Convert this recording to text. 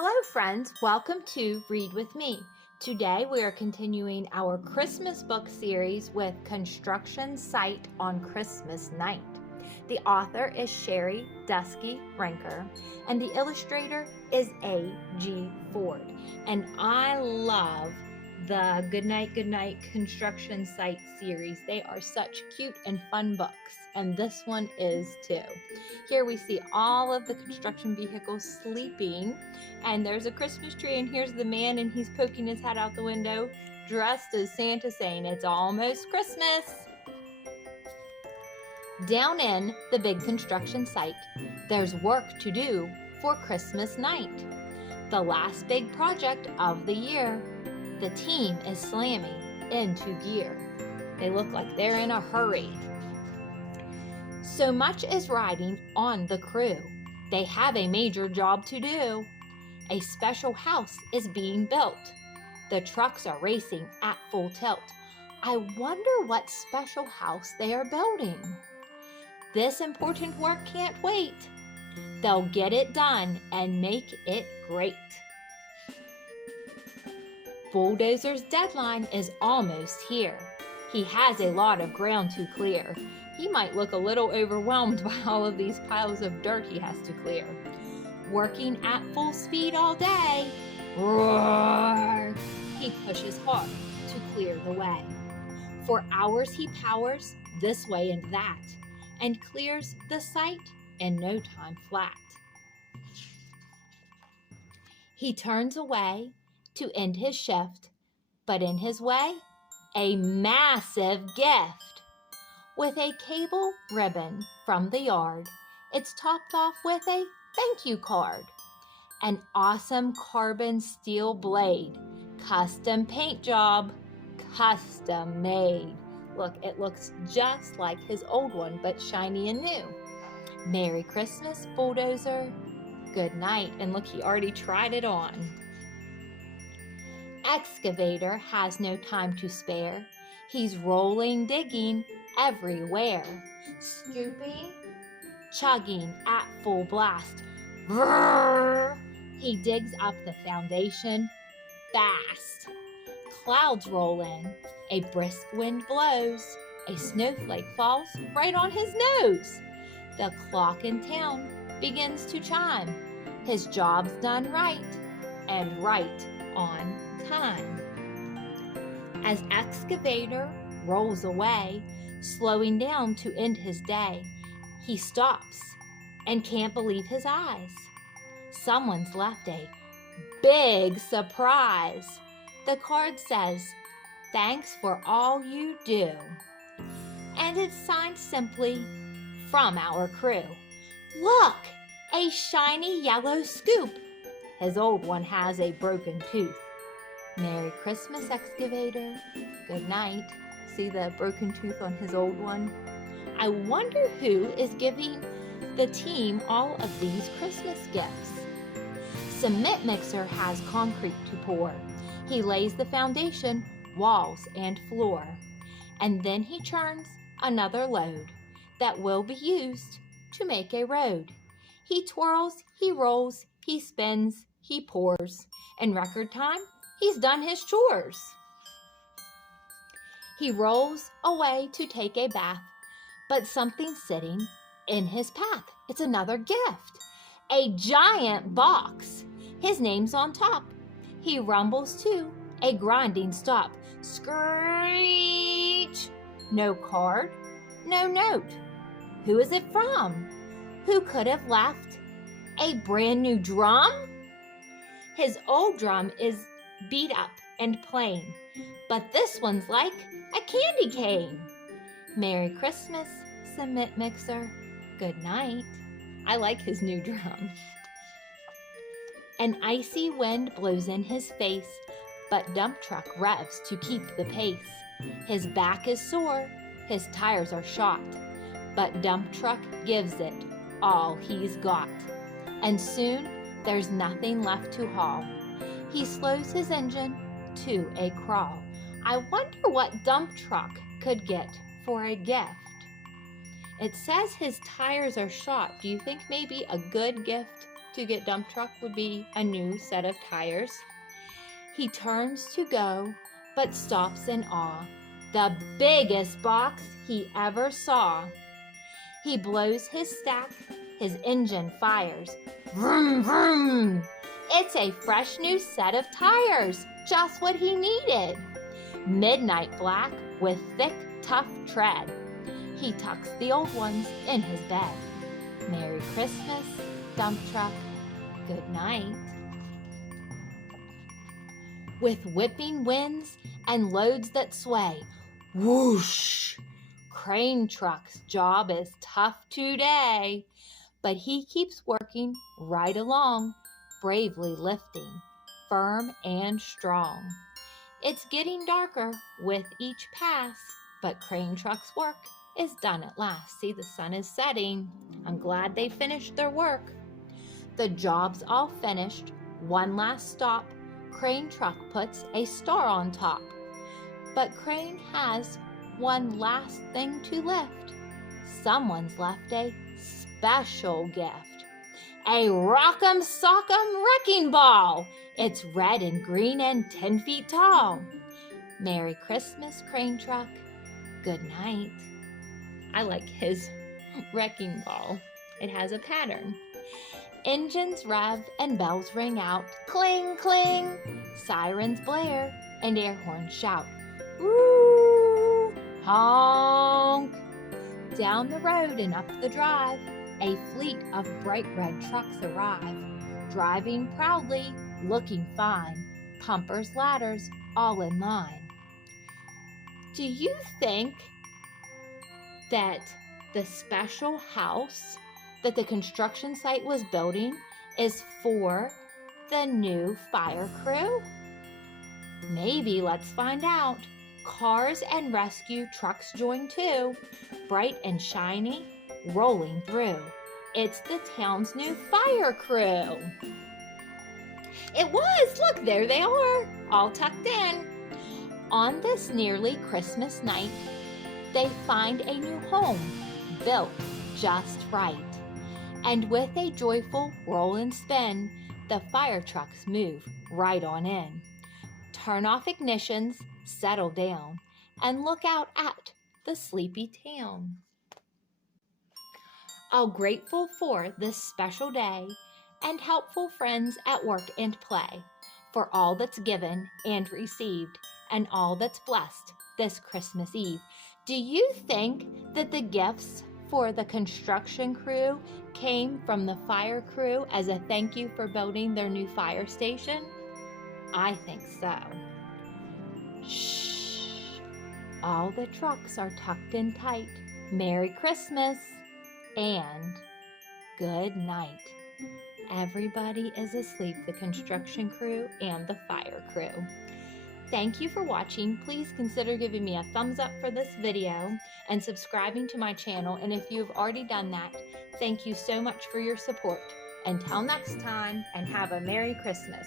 Hello friends, welcome to Read With Me. Today we are continuing our Christmas book series with Construction Site on Christmas Night. The author is Sherri, Duskey, Rinker, and the illustrator is A.G. Ford. And I love the Goodnight Construction Site series. They are such cute and fun books, and this one is too. Here we see all of the construction vehicles sleeping, and there's a Christmas tree, and here's the man, and he's poking his head out the window, dressed as Santa, saying it's almost Christmas. Down in the big construction site, there's work to do for Christmas night. The last big project of the year. The team is slamming into gear. They look like they're in a hurry. So much is riding on the crew. They have a major job to do. A special house is being built. The trucks are racing at full tilt. I wonder what special house they are building. This important work can't wait. They'll get it done and make it great. Bulldozer's deadline is almost here. He has a lot of ground to clear. He might look a little overwhelmed by all of these piles of dirt he has to clear. Working at full speed all day, roar, he pushes hard to clear the way. For hours he powers this way and that, and clears the site in no time flat. He turns away to end his shift, but in his way, a massive gift. With a cable ribbon from the yard, it's topped off with a thank you card. An awesome carbon steel blade, custom paint job, custom made. Look, it looks just like his old one, but shiny and new. Merry Christmas, Bulldozer. Good night. And look, he already tried it on. Excavator has no time to spare. He's rolling, digging everywhere. Scooping, chugging at full blast. Brrr! He digs up the foundation fast. Clouds roll in. A brisk wind blows. A snowflake falls right on his nose. The clock in town begins to chime. His job's done right, and right on time. As excavator rolls away, slowing down to end his day, he stops and can't believe his eyes. Someone's left a big surprise. The card says, "Thanks for all you do." And it's signed simply, "From our crew." Look, a shiny yellow scoop. His old one has a broken tooth. Merry Christmas, excavator. Good night. See the broken tooth on his old one? I wonder who is giving the team all of these Christmas gifts. Cement mixer has concrete to pour. He lays the foundation, walls, and floor. And then he churns another load that will be used to make a road. He twirls, he rolls, he spins, he pours. In record time, he's done his chores. He rolls away to take a bath, but something's sitting in his path. It's another gift. A giant box. His name's on top. He rumbles to a grinding stop. Screech! No card, no note. Who is it from? Who could have left a brand new drum? His old drum is beat up and plain, but this one's like a candy cane. Merry Christmas, cement mixer. Good night. I like his new drum. An icy wind blows in his face, but dump truck revs to keep the pace. His back is sore, his tires are shot, but dump truck gives it all he's got. And soon there's nothing left to haul. He slows his engine to a crawl. I wonder what dump truck could get for a gift. It says his tires are shot. Do you think maybe a good gift to get dump truck would be a new set of tires. He turns to go, but stops in awe. The biggest box he ever saw. He blows his stack, his engine fires. Vroom, vroom! It's a fresh new set of tires, just what he needed. Midnight black with thick, tough tread. He tucks the old ones in his bed. Merry Christmas, dump truck. Good night. With whipping winds and loads that sway, whoosh! Crane truck's job is tough today, but he keeps working right along, bravely lifting, firm and strong. It's getting darker with each pass, but Crane truck's work is done at last. See, the sun is setting. I'm glad they finished their work. The job's all finished. One last stop. Crane truck puts a star on top. But Crane has one last thing to lift. Someone's left a special gift. A rock'em sock'em wrecking ball. It's red and green and 10 feet tall. Merry Christmas, Crane truck. Good night. I like his wrecking ball. It has a pattern. Engines rev and bells ring out. Cling, cling. Sirens blare and air horns shout. Woo! Honk! Down the road and up the drive, a fleet of bright red trucks arrive. Driving proudly, looking fine. Pumpers, ladders, all in line. Do you think that the special house that the construction site was building is for the new fire crew? Maybe. Let's find out. Cars and rescue trucks join too, bright and shiny, rolling through. It's the town's new fire crew. It was! Look, there they are, all tucked in. On this nearly Christmas night, they find a new home, built just right. And with a joyful roll and spin, the fire trucks move right on in. Turn off ignitions, settle down, and look out at the sleepy town. All grateful for this special day and helpful friends at work and play, for all that's given and received and all that's blessed this Christmas Eve. Do you think that the gifts for the construction crew came from the fire crew as a thank you for building their new fire station? I think so. Shh! All the trucks are tucked in tight. Merry Christmas and good night. Everybody is asleep, the construction crew and the fire crew. Thank you for watching. Please consider giving me a thumbs up for this video and subscribing to my channel. And if you've already done that, thank you so much for your support. Until next time, and have a Merry Christmas.